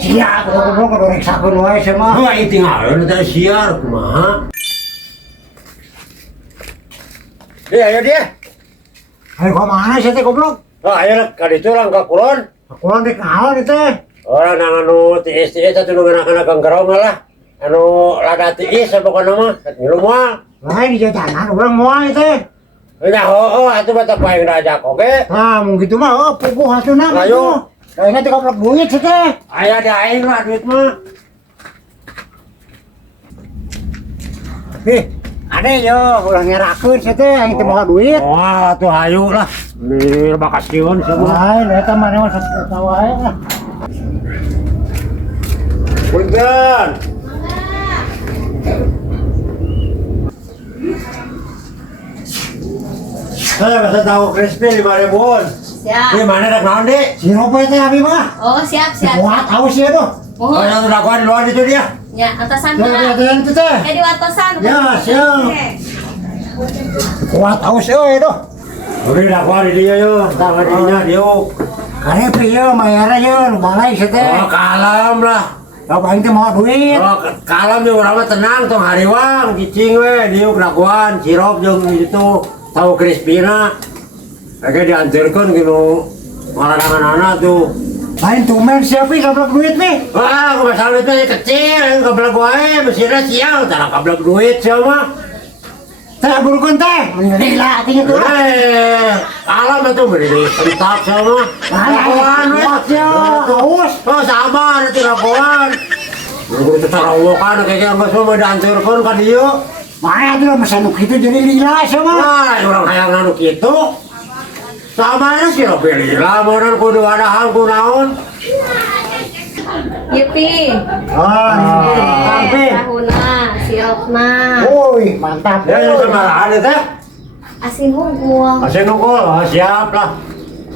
Siap, goblok udah reksakeun wae sia mah. Wah, tinggalin teh siar kumaha. Ayo dia. Ayo ka mana sia teh goblok? Ayo ka ditu lang ka kulon. Kulon teh naon teh? Orang nang anu tiis-tiis atuh nu geuna Gang Gerong lah. Anu lada tiis pokona mah ngilu moal. Lain di jajanan urang moal teh. Ya heuh atuh mah teu paeng rajak oge. Nah, mun kitu mah puguh hatuna Ayo. Kayaknya teh goblok duit sia teh. Aya da aing lah duit mah. Ade yo, ulah ngerakeun sia teh aing teh boga duit. Wah, tuh hayu lah. Di bakasieun semua. Lain eta mah mah satu wae lah. Punten. Saya kasih tahu crispy 5.000-an. Siap. Di mana rek naon, Dik? Siapa teh abi mah? Oh, siap. Kuat awas sia tuh. Oh, Mohon. yang lakukan di luar itu dia. Ya, atasan Ya, mana? itu teh. Di atasan. Ya, siap. Kuat awas euy tuh. Udah lakukan di dia yo, tangan dinya dia. Karepe yo mayarna yo nu balai sia teh. Oh, kalem lah. Kalau aing teh mau duit. Oh, kalem jeung urang mah tenang tong hariwang, cicing we diuk lakukan sirup jeung itu tahu crispy-na. Age dianjeurkeun kitu malaranganana tuh. Lain tumen siapa goblok duit nih? Wah, masalah duitnya kecil, yang keblak wae, mesinnya sial, tak keblak duit siapa? Teh burukan teh. Lila tinggal tuh. Alam itu beri sentak sama. Lakuan, ya, awas. Oh, sabar, itu lakuan. Guru itu cara uwokan, kayak nggak semua dihancurkan kan dia. Mana tuh masa nuk itu jadi lila sama. Wah, orang kayak nganuk itu. Sama sih lo pilih lah, mau kudu ada hal kunaon. Yipi. Sampai. Tahuna, sirupna. Woi, mantap. Ya, yang kemarahan itu. Asin unggul. Masih nunggu, siap lah.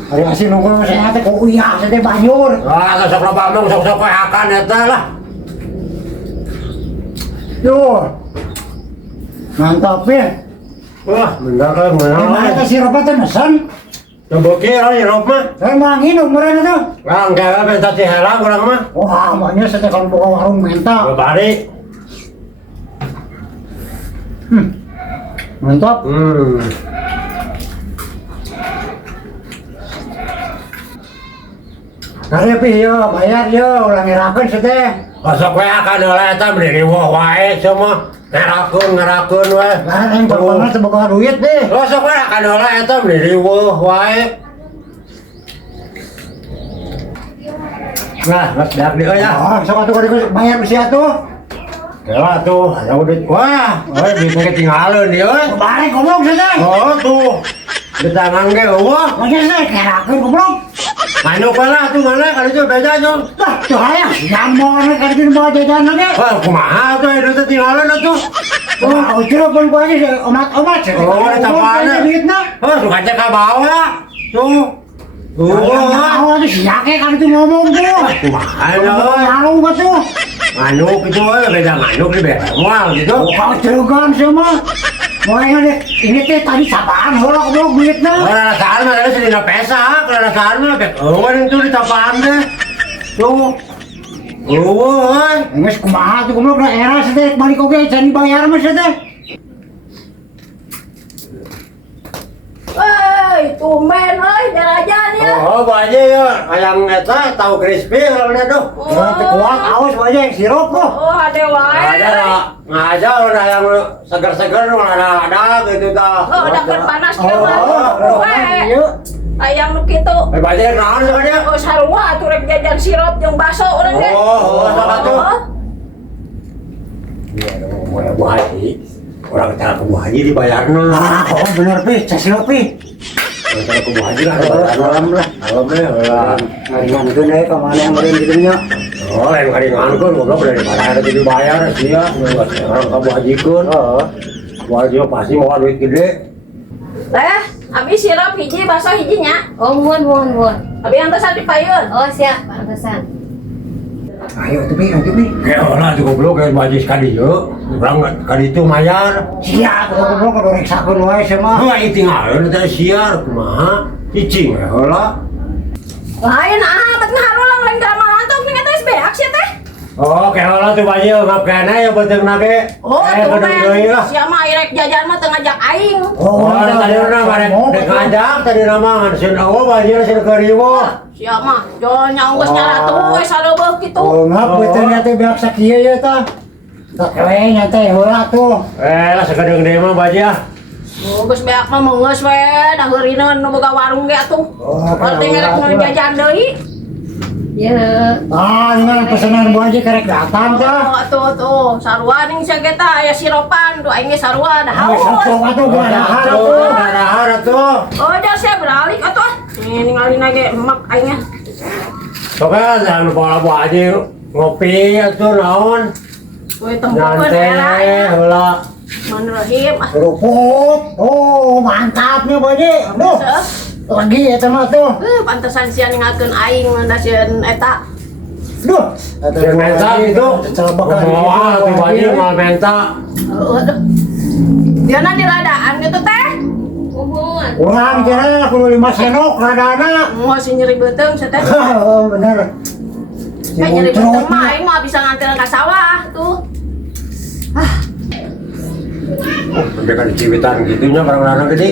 Hari masih nunggu masih ada kok uyah saya banyur. Wah, sok bamong, sok akan eta lah. Yo. Mantap ya. Wah, bener kan, Mana kasih robat teh mesen? Coba kira ya, Rob mah. Saya mau nginum meureun tuh. Lah, enggak minta cihelang kurang mah. Wah, makanya saya kalau buka warung mental. Bari. Mantap. Karepe yo, bayar yo, ulah ngerakeun sia teh. Masuk we akan oleh eta beli riweuh wae semua. Ngerakeun we. Lah yang pertama teh boga duit deh. Masuk we akan oleh eta beli riweuh wae. Nah, dak di ya. Oh, sok atuh kudu bayar mesti atuh. Ya tuh, ada duit. Wah, duitnya ketinggalan dia. Balik goblok sia teh. Oh tuh, di tangan ge wah. Lagi saya ngerakeun goblok. Manuk lah tuh mana kali itu beda tuh. Tah, tuh aya nyamor kali itu bawa jajan lagi. Wah, kumaha tuh itu ketinggalan tuh. Oh, ucap pun gua aja omat-omat sih. Oh, ada tapana. Duitna. Oh, suka cek ke bawah. Tuh. Oh, itu siake kan itu ngomong tuh. Kumaha ya. Ngaruh gak tuh? Manuk itu beda manuk di beda mual gitu. Kau cerugan semua. Makanya deh, ini teh tadi sabaan goblok duitna. Kalau rasaan mah ada sedina pesa, kalau rasaan mah pek eueuh itu di tapaan teh. Tuh. Eueuh. Geus kumaha tuh goblok da era teh balik oge can dibayar mah teh. Woi, tumben euy, jarajan ya. Oh, baje ya. Ayam eta tahu crispy halnya tuh. Teh kuat awas bae sirup kok. Oh, ada wae. Ada lah, ngaja udah yang segar-segar ada gitu dah. Oh, dapat panas teh mah. Oh, Wae. Ayam nu kitu. Baje naon sebenarnya? Oh, sarua atuh rek jajan sirup jeung baso urang ge. Oh, sama tuh. Iya dong, mau Bu Haji. Orang cara ke Bu Haji dibayarna. Ah, oh bener pi, cesilo pi. Orang cara ke Bu Haji lah, alam lah. Ngaringan itu deh kemana yang beren gitu nya. Oh, yang ngaringan kan goblok dari mana ada dibayar sia, orang ke Bu Haji kan. Bu Haji pasti mau duit gede. Teh, abi sirup hiji baso hijinya. Oh, muhun. Abi antosan dipayun. Oh, siap, antosan. Ayo tuh pi, Ya lah cukup goblok kayak Bu Haji sekali yuk. Orang kali itu mayar. Siap, goblok udah reksakeun wae sia mah. Wah, tinggalin teh siar kumaha? Cicing we heula. Lain amat ngarulang lain ka mantok ning eta beak Oh, kayak orang tuh banyak ngap kena ya betul nake. Oh, gedung deui lah. sia mah irek jajan mah teu ngajak aing. Oh, tadi orang barek dek ngajak tadi nama ngansin oh banjir sih keribu. Sia mah jo nyaunggeus nyaratu we sareubeuk kitu. Oh, ngap betul nya teh beak sakieu ya tah. Tak keren nya teh heula tuh. Lah sekedeng deui mah baja. Oh, geus beak mah meungeus we da heurina nu boga warung ge atuh. Oh, Penting ngerek nu jajan deui. Ya. Ah, ini pesanan buah aja kerek datang tah. Tuh, sarua ning sia ge tah aya siropan, tuh aing ge sarua dah Oh, haus. sok atuh gua dahar Tuh, atuh. dahar tuh. Oh, dah saya beralih atuh. Nih ninggalin lagi emak aingnya. Soalnya jangan pola buah aja ngopi atuh naon. Kowe tempokeun Nyantai era. heula. Manrahim. Kerupuk. Oh, mantapnya baje. Aduh. Lagi eta mah tuh. Pantesan sia ningalkeun aing da sieun eta. Duh. Yang menta itu. Wah, tuh baja mal menta. Aduh. Dia di radaan gitu teh. Uhun. Urang kira kudu 5 senok radana. Mau si nyeri beuteung sia teh. Oh, bener. Kayak nyeri beuteung mah aing mah bisa nganterin ka sawah tuh. Mereka di Ciwitan gitunya barang-barang gede.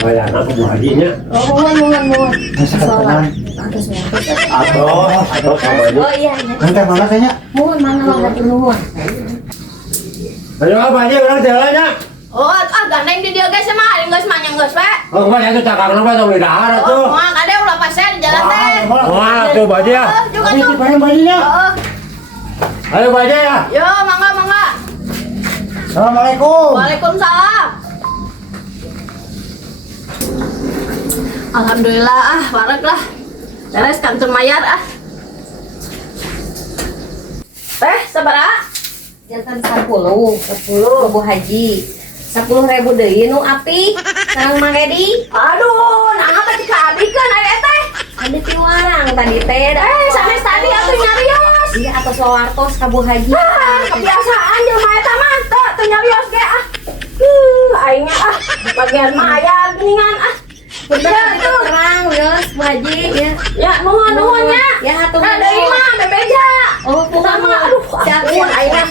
Banyak anak buah hajinya. Oh, mohon. Salah. Atau sama ini. Oh iya. Nanti mana tanya? Mohon mana hati nuhun. Ayo apa aja orang jalannya? Oh, gandeng di dia guys mah, aing geus manyang geus we. Oh, kemarin itu cakap kenapa tong di dahar tuh. Oh, moal kade ulah pasien di jalan teh. Wah, tuh baja ya. Juga Ini tuh. siapa yang bajinya? Oh, Ayo baja ya. yo mangga. Assalamualaikum. Waalaikumsalam. Alhamdulillah, barek lah. Beres kantor mayar ah. Sabaraha? Jantan 10 Bu Haji 10.000 deui nu api sareng Mang Edi. Aduh, nah apa teh kaabikeun aya teh? Ada ti warang tadi teh. Sanes tadi atuh nyarios. Iya atos wawartos ka Bu Haji. Kebiasaan jelema eta mah teu nyarios ge ah. Aingnya ah, bagian mayar geningan ah. Bener itu terang geus Bu Haji ya. Ya nuhun nya. Ya hatur Nah, deui mah bebeja. Oh, Sama aduh, ampun aingnya.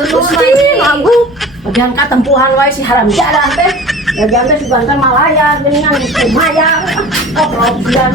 Terus Gusti, lagu. Bagian katempuhan wae si haram jadah teh. Bagian teh si banten malayar geningan di mayar. Oh, probian.